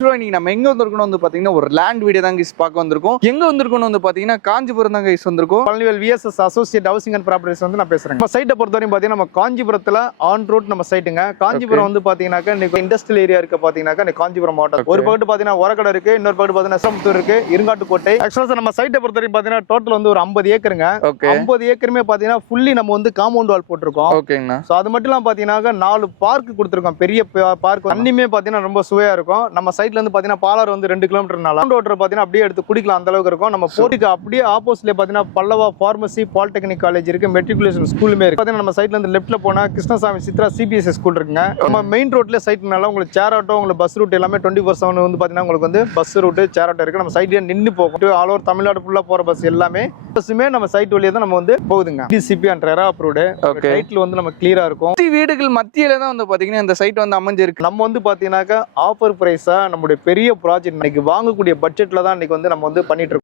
இன்னைக்கு நம்ம எங்க வந்திருக்கோம் வந்து பாத்தீங்கன்னா ஒரு லேண்ட் வீடியோ தான் கைஸ் பார்க்க வந்திருக்கோம். எங்க வந்திருக்கோம் வந்து பாத்தீங்கன்னா காஞ்சிபுரம் தான் கைஸ் வந்திருக்கோம். Palanivel VSS associate housing and properties வந்து நான் பேசுறேன். நம்ம சைட்டை பொறுத்தவரைக்கும் பாத்தீங்கன்னா நம்ம காஞ்சிபுரத்துல ஆன் ரோட் நம்ம சைட்டுங்க. காஞ்சிபுரம் வந்து பாத்தீங்கன்னாக்கா இன்னைக்கு இண்டஸ்ட்ரியல் ஏரியா இருக்கு பாத்தீங்கன்னாக்கா இன்னைக்கு காஞ்சிபுரம் மாவட்டம். ஒரு பக்கத்து பாத்தீங்கன்னா ஒரக்கடை இருக்கு, இன்னொரு பக்கத்து பாத்தீங்கன்னா சமுத்தூர் இருக்கு, இருங்காட்டுக்கோட்டை. ஆக்சுவலா நம்ம சைட்டை பொறுத்தவரைக்கும் பாத்தீங்கன்னா டோட்டல் வந்து ஒரு 50 ஏக்கருங்க. 50 ஏக்கருமே பாத்தீங்கன்னா ஃபுல்லி நம்ம வந்து காம்பவுண்ட் வால் போட்டிருக்கோம். ஓகேங்கண்ணா. சோ அது மட்டும் இல்லாம பாத்தீங்கன்னா 4 பார்க் கொடுத்திருக்கோம். பெரிய பார்க் தண்ணியுமே பாத்தீங்கன்னா ரொம்ப சுவையா இருக்கும். நம்ம சைட்ல வந்து பாத்தீங்கன்னா பாலாறு வந்து 2 கிலோமீட்டர்னால ரோட்ல பாத்தீங்கன்னா அப்படியே எடுத்து குடிக்கலாம் அந்த அளவுக்கு இருக்கும். நம்ம போட்டிக்கு அப்படியே ஆப்போசிட்ல பாத்தீங்கன்னா பல்லவா பார்மசி பாலிடெக்னிக் காலேஜ் இருக்கு, மெட்ரிகுலேஷன் ஸ்கூலுமே இருக்கு. பாத்தீங்கன்னா நம்ம சைட்ல இருந்து லெஃப்ட்ல போனா கிருஷ்ணசாமி சித்ரா சிபிஎஸ்சி ஸ்கூல் இருக்குங்க. நம்ம மெயின் ரோட்ல சைட்னால உங்களுக்கு சேர் ஆட்டோ, உங்களுக்கு பஸ் ரூட் எல்லாமே 24/7 வந்து பாத்தீங்கன்னா உங்களுக்கு வந்து பஸ் ரூட் சேர் ஆட்டோ இருக்கு. நம்ம சைட்லயே நின்னு போகும். ஆல் ஓவர் தமிழ்நாடு ஃபுல்லா போற பஸ் எல்லாமே பஸ்ஸுமே நம்ம சைட் வழியா தான் நம்ம வந்து போகுதுங்க. DTCP and RERA approved. Title வந்து நம்ம கிளியரா இருக்கும். வீடுகள் மத்தியில தான் வந்து பாத்தீங்கன்னா இந்த சைட் வந்து அமைஞ்சிருக்கு. நம்ம வந்து பாத்தீங்கன்னாக்கா ஆஃபர் பிரைஸா நம்மளுடைய பெரிய ப்ராஜெக்ட் இன்னைக்கு வாங்கக்கூடிய பட்ஜெட்ல தான் இன்னைக்கு வந்து நம்ம வந்து பண்ணிட்டு இருக்கோம்.